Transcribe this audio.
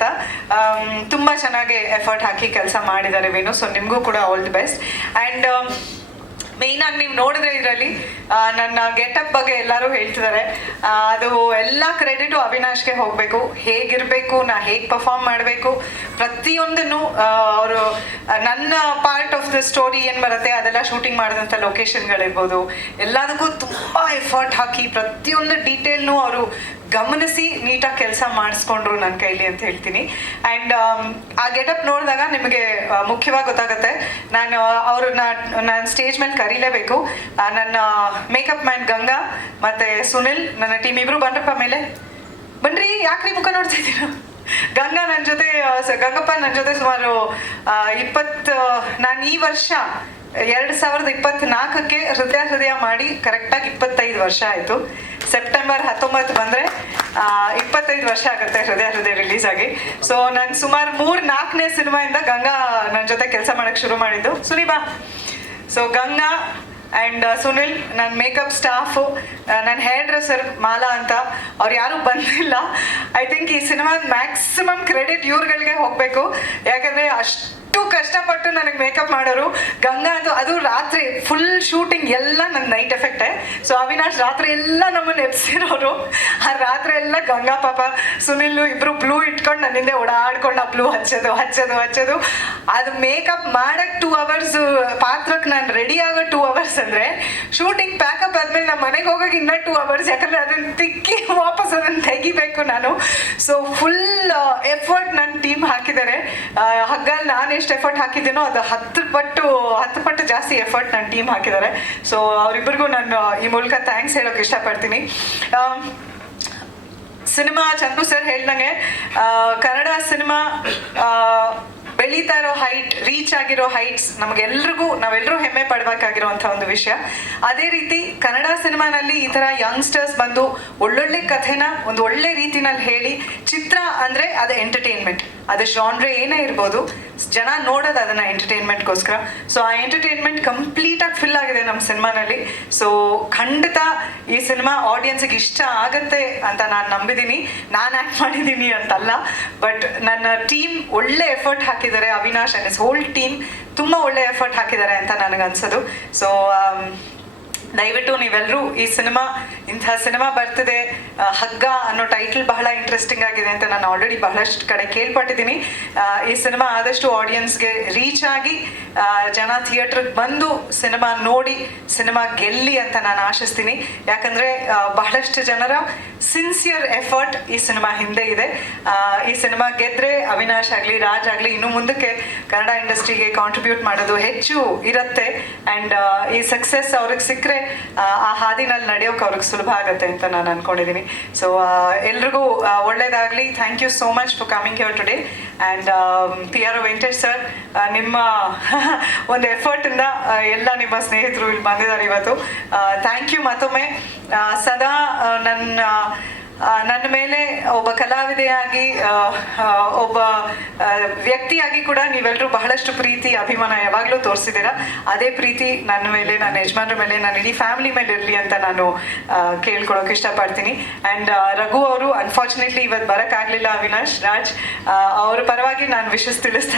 ಅಂತ. ಆಮ್, ತುಂಬಾ ಚೆನ್ನಾಗಿ ಎಫರ್ಟ್ ಹಾಕಿ ಕೆಲಸ ಮಾಡಿದ್ದಾರೆ ವೇಣು ಸೊ ನಿಮಗೂ ಕೂಡ all the best and main ಆಗಿ ನೀವು ನೋಡಿದ್ರೆ ಇದರಲ್ಲಿ ನನ್ನ ಗೆಟಪ್ ಬಗ್ಗೆ ಎಲ್ಲರೂ ಹೇಳ್ತಿದ್ದಾರೆ. ಅದು ಎಲ್ಲ ಕ್ರೆಡಿಟು ಅವಿನಾಶ್ಗೆ ಹೋಗಬೇಕು. ಹೇಗಿರಬೇಕು ನಾ ಹೇಗೆ ಪರ್ಫಾರ್ಮ್ ಮಾಡಬೇಕು ಪ್ರತಿಯೊಂದನ್ನು ಅವರು ನನ್ನ ಪಾರ್ಟ್ ಆಫ್ ದ ಸ್ಟೋರಿ ಏನು ಬರುತ್ತೆ ಅದೆಲ್ಲ ಶೂಟಿಂಗ್ ಮಾಡಿದಂಥ ಲೊಕೇಶನ್ಗಳಿರ್ಬೋದು ಎಲ್ಲದಕ್ಕೂ ತುಂಬ ಎಫರ್ಟ್ ಹಾಕಿ ಪ್ರತಿಯೊಂದು ಡೀಟೇಲ್ನು ಅವರು ಗಮನಿಸಿ ನೀಟಾಗಿ ಕೆಲಸ ಮಾಡಿಸ್ಕೊಂಡ್ರು ನನ್ನ ಕೈಲಿ ಅಂತ ಹೇಳ್ತೀನಿ. ಆ್ಯಂಡ್ ಆ ಗೆಟಪ್ ನೋಡಿದಾಗ ನಿಮಗೆ ಮುಖ್ಯವಾಗಿ ಗೊತ್ತಾಗುತ್ತೆ. ನಾನು ಅವ್ರನ್ನ ನಾನು ಸ್ಟೇಜ್ ಮೇಲೆ ಕರೀಲೇಬೇಕು. ನನ್ನ ಮೇಕಪ್ ಮ್ಯಾನ್ ಗಂಗಾ ಮತ್ತೆ ಸುನಿಲ್, ನನ್ನ ಟೀಮ್ ಇಬ್ರು ಬಂದ್ರಪ್ಪ ಮೇಲೆ. ಬನ್ರಿ ಯಾಕ್ರಿ ಮುಖ ನೋಡ್ತಾ ಇದ್ದೀರಾ? ಗಂಗಾ ನನ್ನ ಜೊತೆ ಗಂಗಪ್ಪ ನನ್ನ ಜೊತೆ ಸುಮಾರು ಇಪ್ಪತ್ತು ನಾನು ಈ ವರ್ಷ ಎರಡು ಸಾವಿರದ ಇಪ್ಪತ್ನಾಲ್ಕಕ್ಕೆ ಹೃದಯ ಹೃದಯ ಮಾಡಿ ಕರೆಕ್ಟಾಗಿ ಇಪ್ಪತ್ತೈದು ವರ್ಷ ಆಯಿತು. ಸೆಪ್ಟೆಂಬರ್ ಹತ್ತೊಂಬತ್ತು ಬಂದರೆ ಇಪ್ಪತ್ತೈದು ವರ್ಷ ಆಗುತ್ತೆ ಹೃದಯ ಹೃದಯ ರಿಲೀಸ್ ಆಗಿ. ಸೊ ನಾನು ಸುಮಾರು ಮೂರು, ನಾಲ್ಕನೇ ಸಿನಿಮಾಯಿಂದ ಗಂಗಾ ನನ್ನ ಜೊತೆ ಕೆಲಸ ಮಾಡೋಕ್ಕೆ ಶುರು ಮಾಡಿದ್ದು. ಸುನಿ ಬಾ. ಸೊ ಗಂಗಾ ಆ್ಯಂಡ್ ಸುನಿಲ್ ನನ್ನ ಮೇಕಪ್ ಸ್ಟಾಫು ನನ್ನ ಹೇರ್ ಡ್ರೆಸ್ಸರ್ ಮಾಲಾ ಅಂತ, ಅವ್ರು ಯಾರೂ ಬಂದಿಲ್ಲ. ಐ ಥಿಂಕ್ ಈ ಸಿನಿಮಾದ ಮ್ಯಾಕ್ಸಿಮಮ್ ಕ್ರೆಡಿಟ್ ಇವ್ರುಗಳಿಗೆ ಹೋಗಬೇಕು. ಯಾಕಂದರೆ ಅಷ್ಟು ಕಷ್ಟಪಟ್ಟು ನನಗೆ ಮೇಕಪ್ ಮಾಡೋರು, ಗಂಗಾ ಅದು ಅದು ರಾತ್ರಿ ಫುಲ್ ಶೂಟಿಂಗ್ ಎಲ್ಲ ನನ್ನ ನೈಟ್ ಎಫೆಕ್ಟೇ ಸೊ ಅವಿನಾಶ್ ರಾತ್ರಿ ಎಲ್ಲ ನಮ್ಮನ್ನು ಎಬ್ಸಿರೋರು. ಆ ರಾತ್ರಿ ಎಲ್ಲ ಗಂಗಾ ಪಾಪ, ಸುನಿಲ್ ಇಬ್ರು ಬ್ಲೂ ಇಟ್ಕೊಂಡು ನನ್ನಿಂದ ಓಡಾಡ್ಕೊಂಡು ಆ ಬ್ಲೂ ಹಚ್ಚೋದು ಹಚ್ಚೋದು ಹಚ್ಚೋದು. ಅದು ಮೇಕಪ್ ಮಾಡಕ್ಕೆ ಟೂ ಅವರ್ಸ್ ಪಾತ್ರಕ್ಕೆ ನಾನು ರೆಡಿ ಆಗೋ ಟೂ ಅವರ್ಸ್ ಅಂದ್ರೆ ಶೂಟಿಂಗ್ ಪ್ಯಾಕಪ್ ಆದ್ಮೇಲೆ ನಮ್ಮ ಮನೆಗೆ ಹೋಗೋಕೆ ಇನ್ನೂ ಟೂ ಅವರ್ಸ್ ಯಾಕಂದ್ರೆ ಅದನ್ನು ತಿಕ್ಕಿ ವಾಪಸ್ ಅದನ್ನು ತೆಗಿಬೇಕು ನಾನು. ಸೊ ಫುಲ್ ಎಫರ್ಟ್ ನನ್ನ ಟೀಮ್ ಹಾಕಿದ್ದಾರೆ. ಹಗ್ಗಲ್ಲಿ ನಾನು ಎಷ್ಟು ಎಫರ್ಟ್ ಹಾಕಿದ್ದೀನೋ ಅದು ಹತ್ತು ಪಟ್ಟು ಹತ್ತು ಪಟ್ಟು ಜಾಸ್ತಿ ಎಫರ್ಟ್ ನನ್ನ ಟೀಮ್ ಹಾಕಿದ್ದಾರೆ. ಸೊ ಅವರಿಬ್ಬರಿಗೂ ನಾನು ಈ ಮೂಲಕ ಥ್ಯಾಂಕ್ಸ್ ಹೇಳೋಕೆ ಇಷ್ಟಪಡ್ತೀನಿ. ಸಿನಿಮಾ ಚಂದು ಸರ್ ಹೇಳ್ದಂಗೆ ಕನ್ನಡ ಸಿನಿಮಾ ಬೆಳೀತಾ ಇರೋ ಹೈಟ್ ರೀಚ್ ಆಗಿರೋ ಹೈಟ್ಸ್ ನಮಗೆಲ್ರಿಗೂ ನಾವೆಲ್ಲರೂ ಹೆಮ್ಮೆ ಪಡಬೇಕಾಗಿರುವಂಥ ಒಂದು ವಿಷಯ. ಅದೇ ರೀತಿ ಕನ್ನಡ ಸಿನಿಮಾನಲ್ಲಿ ಈ ಥರ ಯಂಗ್ಸ್ಟರ್ಸ್ ಬಂದು ಒಳ್ಳೊಳ್ಳೆ ಕಥೆನ ಒಂದು ಒಳ್ಳೆ ರೀತಿನಲ್ಲಿ ಹೇಳಿ, ಚಿತ್ರ ಅಂದ್ರೆ ಅದು ಎಂಟರ್ಟೈನ್ಮೆಂಟ್ ಅದು ಜಾನ್ರೆ ಏನೇ ಇರ್ಬೋದು, ಜನ ನೋಡೋದು ಅದನ್ನ ಎಂಟರ್ಟೈನ್ಮೆಂಟ್ಗೋಸ್ಕರ ಸೊ ಆ ಎಂಟರ್ಟೈನ್ಮೆಂಟ್ ಕಂಪ್ಲೀಟಾಗಿ ಫಿಲ್ ಆಗಿದೆ ನಮ್ಮ ಸಿನಿಮಾನಲ್ಲಿ. ಸೊ ಖಂಡಿತ ಈ ಸಿನಿಮಾ ಆಡಿಯನ್ಸಿಗೆ ಇಷ್ಟ ಆಗತ್ತೆ ಅಂತ ನಾನು ನಂಬಿದ್ದೀನಿ ನಾನು ಆ್ಯಕ್ಟ್ ಮಾಡಿದ್ದೀನಿ ಅಂತಲ್ಲ. ಬಟ್ ನನ್ನ ಟೀಮ್ ಒಳ್ಳೆ ಎಫರ್ಟ್ ಹಾಕಿದ್ದಾರೆ. Avinash and his whole team ತುಂಬಾ ಒಳ್ಳೆ ಎಫರ್ಟ್ ಹಾಕಿದ್ದಾರೆ ಅಂತ ನನಗೆ ಅನ್ಸೋದು ಸೊ ದಯವಿಟ್ಟು ನೀವೆಲ್ಲರೂ ಈ ಸಿನಿಮಾ, ಇಂಥ ಸಿನಿಮಾ ಬರ್ತಿದೆ ಹಗ್ಗ ಅನ್ನೋ ಟೈಟಲ್ ಬಹಳ ಇಂಟ್ರೆಸ್ಟಿಂಗ್ ಆಗಿದೆ ಅಂತ ನಾನು ಆಲ್ರೆಡಿ ಬಹಳಷ್ಟು ಕಡೆ ಕೇಳ್ಪಟ್ಟಿದ್ದೀನಿ. ಈ ಸಿನಿಮಾ ಆದಷ್ಟು ಆಡಿಯನ್ಸ್ಗೆ ರೀಚ್ ಆಗಿ ಜನ ಥಿಯೇಟ್ರಿಗೆ ಬಂದು ಸಿನಿಮಾ ನೋಡಿ, ಸಿನಿಮಾ ಗೆಲ್ಲಿ ಅಂತ ನಾನು ಆಶಿಸ್ತೀನಿ. ಯಾಕಂದ್ರೆ ಬಹಳಷ್ಟು ಜನರ ಸಿನ್ಸಿಯರ್ ಎಫರ್ಟ್ ಈ ಸಿನಿಮಾ ಹಿಂದೆ ಇದೆ. ಈ ಸಿನಿಮಾ ಗೆದ್ರೆ ಅವಿನಾಶ್ ಆಗಲಿ, ರಾಜ್ ಆಗಲಿ, ಇನ್ನು ಮುಂದಕ್ಕೆ ಕನ್ನಡ ಇಂಡಸ್ಟ್ರಿಗೆ ಕಾಂಟ್ರಿಬ್ಯೂಟ್ ಮಾಡೋದು ಹೆಚ್ಚು ಇರುತ್ತೆ. ಅಂಡ್ ಈ ಸಕ್ಸಸ್ ಅವ್ರಿಗೆ ಸಿಕ್ಕರೆ, ಆ ಹಾದಿನಲ್ಲಿ ನಡೆಯೋಕೆ ಅವ್ರಿಗೆ ಸುಲಭ ಆಗುತ್ತೆ ಅಂತ ನಾನು ಅನ್ಕೊಂಡಿದ್ದೀನಿ. ಸೊ ಎಲ್ರಿಗೂ ಒಳ್ಳೇದಾಗಲಿ. Thank you so much for coming here today and P R Venkatesh sir ನಿಮ್ಮ ಒಂದು ಎಫರ್ಟಿಂದ ಎಲ್ಲ ನಿಮ್ಮ ಸ್ನೇಹಿತರು ಇಲ್ಲಿ ಬಂದಿದ್ದಾರೆ ಇವತ್ತು. ಥ್ಯಾಂಕ್ ಯು ಮತ್ತೊಮ್ಮೆ. ಸದಾ ನನ್ನ ನನ್ನ ಮೇಲೆ ಒಬ್ಬ ಕಲಾವಿದೆಯಾಗಿ ಒಬ್ಬ ವ್ಯಕ್ತಿಯಾಗಿ ಕೂಡ ನೀವೆಲ್ಲರೂ ಬಹಳಷ್ಟು ಪ್ರೀತಿ, ಅಭಿಮಾನ ಯಾವಾಗಲೂ ತೋರಿಸಿದ್ದೀರಾ. ಅದೇ ಪ್ರೀತಿ ನನ್ನ ಮೇಲೆ, ನನ್ನ ಯಜಮಾನ್ರ ಮೇಲೆ, ನನ್ನ ಇಡೀ ಫ್ಯಾಮಿಲಿ ಮೇಲೆ ಇರಲಿ ಅಂತ ನಾನು ಕೇಳ್ಕೊಳೋಕೆ ಇಷ್ಟಪಡ್ತೀನಿ. ಆ್ಯಂಡ್ ರಘು ಅವರು ಅನ್ಫಾರ್ಚುನೇಟ್ಲಿ ಇವತ್ತು ಬರೋಕ್ಕಾಗಲಿಲ್ಲ ಅವಿನಾಶ್ ರಾಜ್. ಅವ್ರ ಪರವಾಗಿ ನಾನು ವಿಶಸ್ ತಿಳಿಸ್ತಾ